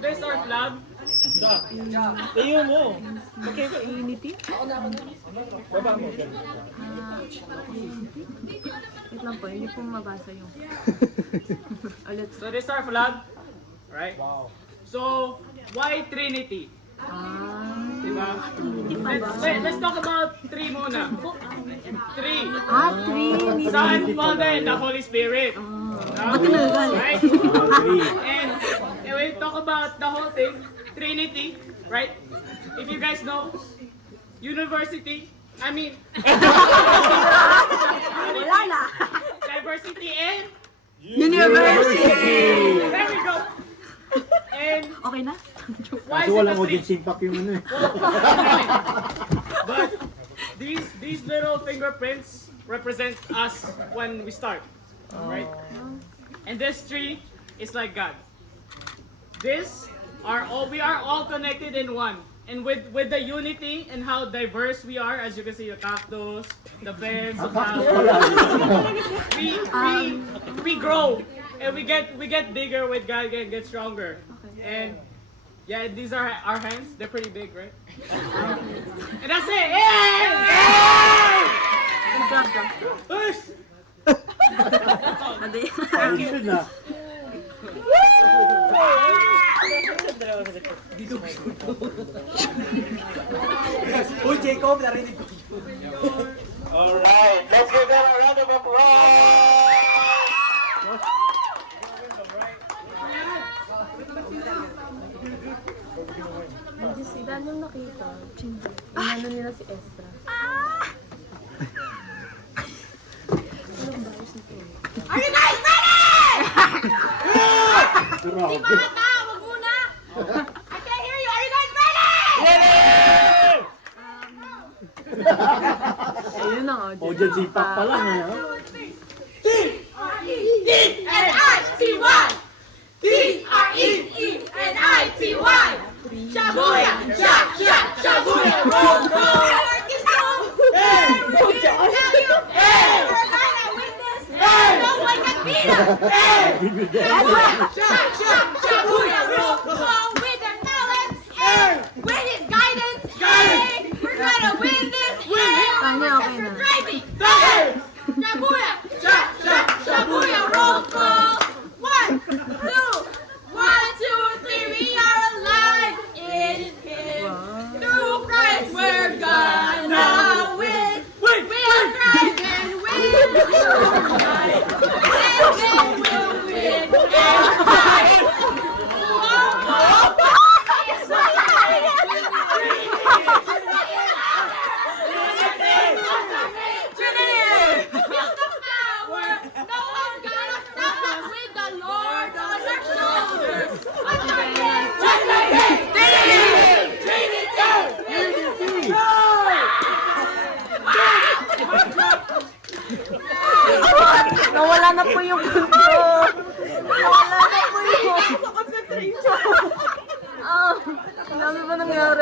there's our flag. Tayo mo. Unity? Baba mo. Wait lang po, hindi po mabasa yung... Ulit. So there's our flag. Right? So, why Trinity? Diba? Let's talk about three muna. Three. Trinity. Son, Father, and the Holy Spirit. Ba't tinagal? Right? And we talk about the whole thing, Trinity, right? If you guys know, university, I mean, Wala na. diversity and University! there we go. And Okay na? why Kaso is it walang a three? audience impact yung ano eh. But these little fingerprints represent us when we start, right? And this tree is like God. We are all connected in one. And with the unity and how diverse we are, as you can see, the cactus, the fence, the flowers, we grow and we get bigger with God and get stronger. And yeah, these are our hands. They're pretty big, right? And that's it. Hey! Push! Ayun na. Uy, Jacob, narinig ko. Alright, let's give them a round of applause! Hindi sila nung nakita. Ano nila si Ezra. Are you guys ready? Grabe. Bata, wag muna. I can't hear you. Are you guys ready? Ayun na nga. Audience impact pa lang eh. D-R-E-E-N-I-T-Y. D-R-E-E-N-I-T-Y. Shabuya, shabuya, roll, roll. Hey, we're gonna win this. No one can beat us. Shabuya, roll, roll with the talents. With his guidance. We're gonna win this. Kanya, okay na. Driving. Shabuya, shabuya, roll call. 1, 2, 1, 2, 3. We are alive in Him. Through Christ, we're gonna win. We are driving, win. And then we'll win. And fight. Trinity! Feel the power! No one's gonna stop us with the Lord on our shoulders! What's our name? Trinity! Trinity! Nawala na po yung control. Nawala na po yung concentration. Ang dami ba nangyari?